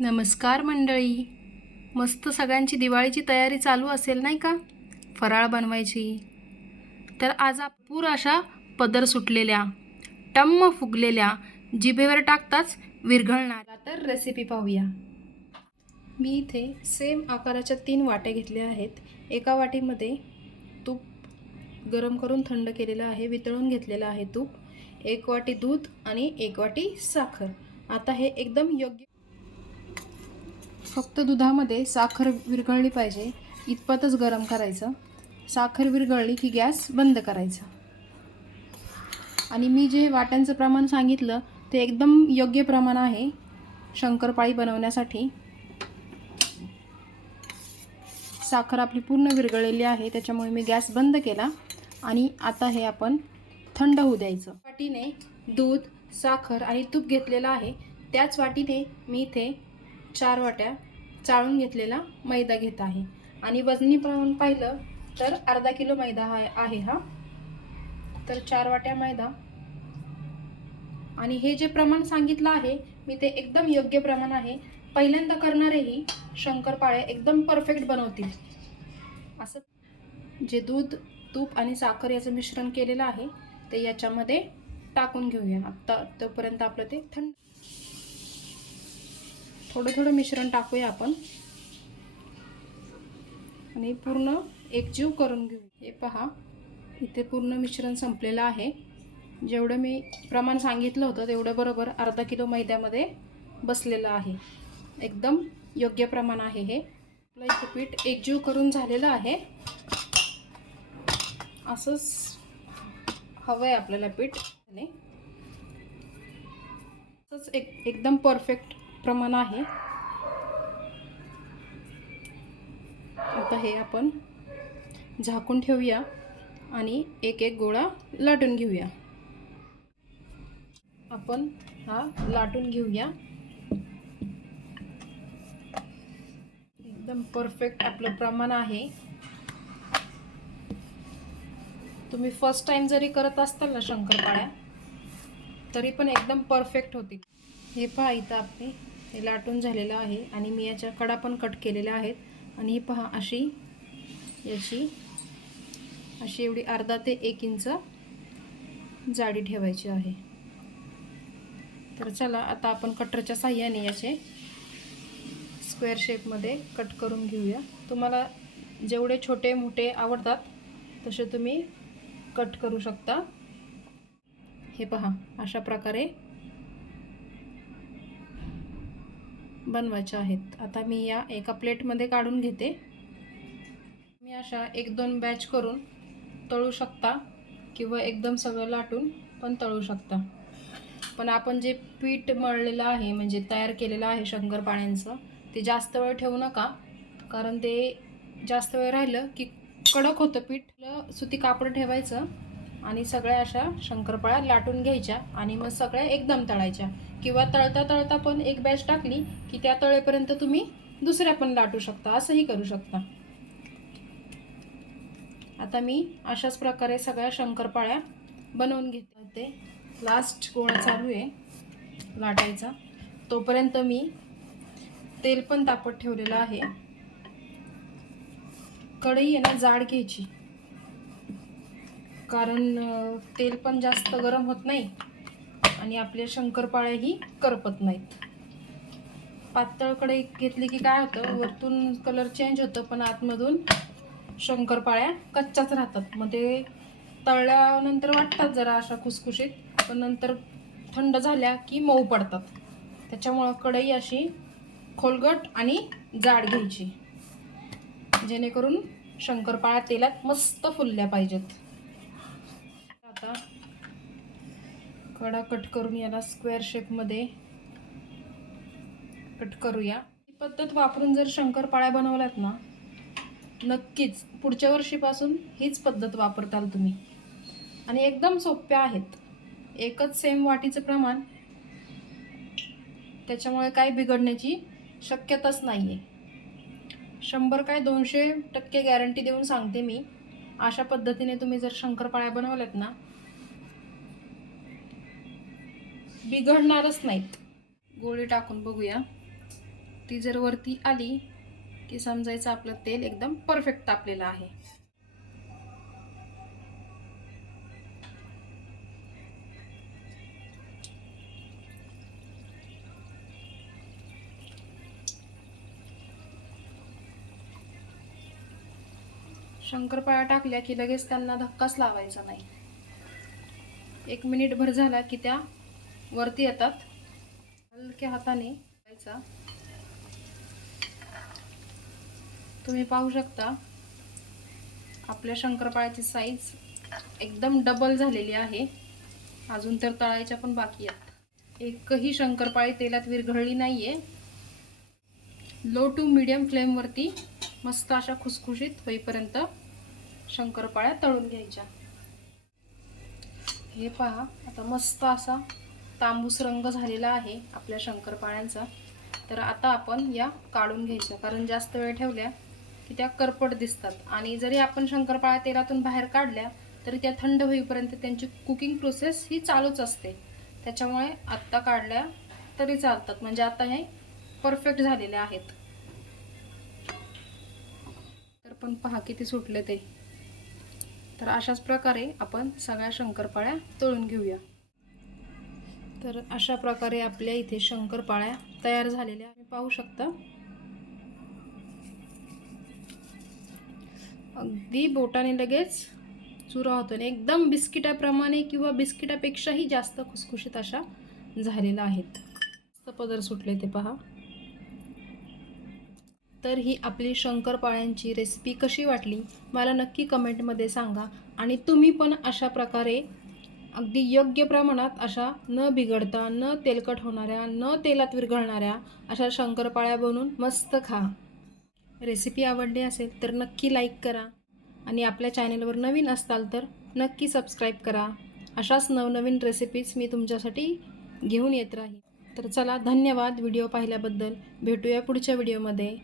नमस्कार मंडळी. मस्त सगळ्यांची दिवाळीची तयारी चालू असेल नाही का? फराळ बनवायची. तर आज पूर अशा पदर सुटलेल्या टम्म फुगलेल्या जिभेवर टाकताच विरघळणारा. तर रेसिपी पाहूया. मी इथे सेम आकाराच्या तीन वाटे घेतल्या आहेत. एका वाटीमध्ये तूप गरम करून थंड केलेलं आहे वितळून घेतलेलं आहे तूप. एक वाटी दूध आणि एक वाटी साखर. आता हे एकदम योग्य फक्त दुधामध्ये साखर विरघळली पाहिजे इतपतच गरम करायचं. साखर विरघळली की गॅस बंद करायचा. आणि मी जे वाट्यांचं प्रमाण सांगितलं ते एकदम योग्य प्रमाण आहे शंकरपाळी बनवण्यासाठी. साखर आपली पूर्ण विरघळलेली आहे त्याच्यामुळे मी गॅस बंद केला आणि आता हे आपण थंड होऊ द्यायचं. वाटीने दूध साखर आणि तूप घेतलेलं आहे त्याच वाटीने मी इथे चार वाट्या चाळून घेतलेला मैदा घेत आहे. आणि वजनी प्रमाण पाहिलं तर अर्धा किलो मैदा हा आहे हा. तर चार वाट्या मैदा. आणि हे जे प्रमाण सांगितलं आहे मी ते एकदम योग्य प्रमाण आहे. पहिल्यांदा करणारेही शंकरपाळे एकदम परफेक्ट बनवतील. असं जे दूध तूप आणि साखर याचं मिश्रण केलेलं आहे ते याच्यामध्ये टाकून घेऊया. आत्ता तोपर्यंत आपलं ते थंड थोडं थोडं मिश्रण टाकूया आपण. आणि पूर्ण एकजीव करून घेऊ हे पहा इथे पूर्ण मिश्रण संपलेलं आहे. जेवढं मी प्रमाण सांगितलं होतं तेवढं बरोबर अर्धा किलो मैद्यामध्ये बसलेलं आहे. एकदम योग्य प्रमाण आहे हे. आपलं इथं पीठ एकजीव करून झालेलं आहे. असंच हवं आहे आपल्याला पीठ. आणि असंच एक एकदम परफेक्ट प्रमाण आहे. आता हे आपण झाकून ठेवूया आणि एक एक गोळा लाटून घेऊया. आपण हा लाटून घेऊया. एकदम परफेक्ट आपलं प्रमाण आहे. तुम्ही फर्स्ट टाइम जरी करत असताल ना शंकरपाळ्या तरी पण एकदम परफेक्ट होती. हे पहा इथं आपली हे लाटून झालेलं आहे आणि मी याच्या कडा पण कट केलेल्या आहेत. आणि ही पहा अशी याची अशी एवढी अर्धा ते एक इंच जाडी ठेवायची आहे. तर चला आता आपण कटरच्या साह्याने याचे स्क्वेअर शेपमध्ये कट करून घेऊया. तुम्हाला जेवढे छोटे मोठे आवडतात तसे तुम्ही कट करू शकता. हे पहा अशा प्रकारे बनवायच्या आहेत. आता मी या एका प्लेटमध्ये काढून घेते. मी अशा एक दोन बॅच करून तळू शकता किंवा एकदम सगळं लाटून पण तळू शकता. पण आपण जे पीठ मळलेलं आहे म्हणजे तयार केलेलं आहे शंकरपाण्यांचं ते जास्त वेळ ठेवू नका. कारण ते जास्त वेळ राहिलं की कडक होतं पीठ. सुती कापड ठेवायचं. आणि सगळ्या अशा शंकरपाळ्या लाटून घ्यायच्या आणि मग सगळ्या एकदम तळायच्या. किंवा तळता तळता पण एक बॅच टाकली की त्या तळेपर्यंत तुम्ही दुसऱ्या पण लाटू शकता असंही करू शकता. आता मी अशाच प्रकारे सगळ्या शंकरपाळ्या बनवून घेते. लास्ट गोळा चालू आहे लाटायचा. तोपर्यंत मी तेल पण तापत ठेवलेलं आहे. कढई आहे ना जाड घ्यायची. कारण तेल पण जास्त गरम होत नाही आणि आपल्या शंकरपाळ्याही करपत नाहीत. पातळ कढई घेतली की काय होतं वरतून कलर चेंज होतं पण आतमधून शंकरपाळ्या कच्च्याच राहतात. मग ते तळल्यानंतर वाटतात जरा अशा खुसखुशीत पण नंतर थंड झाल्या की मऊ पडतात. त्याच्यामुळं कढई अशी खोलगट आणि जाड घ्यायची. जेणेकरून शंकरपाळ्या तेलात मस्त फुलल्या पाहिजेत. आता कडा कट करून याला स्क्वेअर शेपमध्ये कट करूया. ही पद्धत वापरून जर शंकरपाळ्या बनवल्यात ना नक्कीच पुढच्या वर्षीपासून हीच पद्धत वापरताल तुम्ही. आणि एकदम सोप्या आहेत. एकच सेम वाटीचं प्रमाण त्याच्यामुळे काय बिघडण्याची शक्यताच नाही आहे शंभर काय दोनशे टक्के गॅरंटी देऊन सांगते मी. अशा पद्धतीने तुम्ही जर शंकरपाळ्या बनवल्यात ना बिघडणारच नाहीत. गोळी टाकून बघूया. ती जर वरती आली की समजायचं आपलं तेल एकदम परफेक्ट तापलेलं आहे. शंकरपाळ्या टाकल्या की लगेच त्यांना धक्काच लावायचा नाही. एक मिनिट भर झाला की त्या वरती येतात. हलक्या हाताने करायचा तुम्ही पाहू शकता आपल्या शंकरपाळ्याची साईज एकदम डबल झालेली आहे. अजून तर तळायच्या पण बाकी आहेत. एकही शंकरपाळी तेलात विरघळली नाहीये. लो टू मिडियम फ्लेमवरती मस्त अशा खुसखुशीत होईपर्यंत शंकरपाळ्या तळून घ्यायच्या. हे पहा आता मस्त असा तांबूस रंग झालेला आहे आपल्या शंकरपाळ्यांचा. तर आता आपण या काढून घ्यायच्या. कारण जास्त वेळ ठेवल्या की त्या करपट दिसतात. आणि जरी आपण शंकरपाळ्या तेलातून बाहेर काढल्या तरी त्या थंड होईपर्यंत त्यांची कुकिंग प्रोसेस ही चालूच असते. त्याच्यामुळे आत्ता काढल्या तरी चालतात. म्हणजे आता हे परफेक्ट झालेले आहेत. तर पण पहा किती सुटले ते. तर अशाच प्रकारे आपण सगळ्या शंकरपाळ्या तळून घेऊया. तर अशा प्रकारे आपल्या इथे शंकरपाळ्या तयार झालेल्या पाहू शकता. अगदी बोटाने लगेच चुरा होतो आणि एकदम बिस्किटाप्रमाणे किंवा बिस्किटापेक्षाही जास्त खुसखुशीत अशा झालेल्या आहेत. पदर सुटले ते पहा. तर ही आपली शंकरपाळ्यांची रेसिपी कशी वाटली? मला नक्की कमेंटमध्ये सांगा. आणि तुम्ही पण अशा प्रकारे अगदी योग्य प्रमाणात अशा न बिघडता न तेलकट होणाऱ्या न तेलात विरघळणाऱ्या अशा शंकरपाळ्या बनवून मस्त खा. रेसिपी आवडली असेल तर नक्की लाईक करा आणि आपल्या चॅनेलवर नवीन असताल तर नक्की सबस्क्राईब करा. अशाच नवनवीन रेसिपीज मी तुमच्यासाठी घेऊन येत राहील तर चला धन्यवाद व्हिडिओ पाहिल्याबद्दल. भेटूया पुढच्या व्हिडिओमध्ये.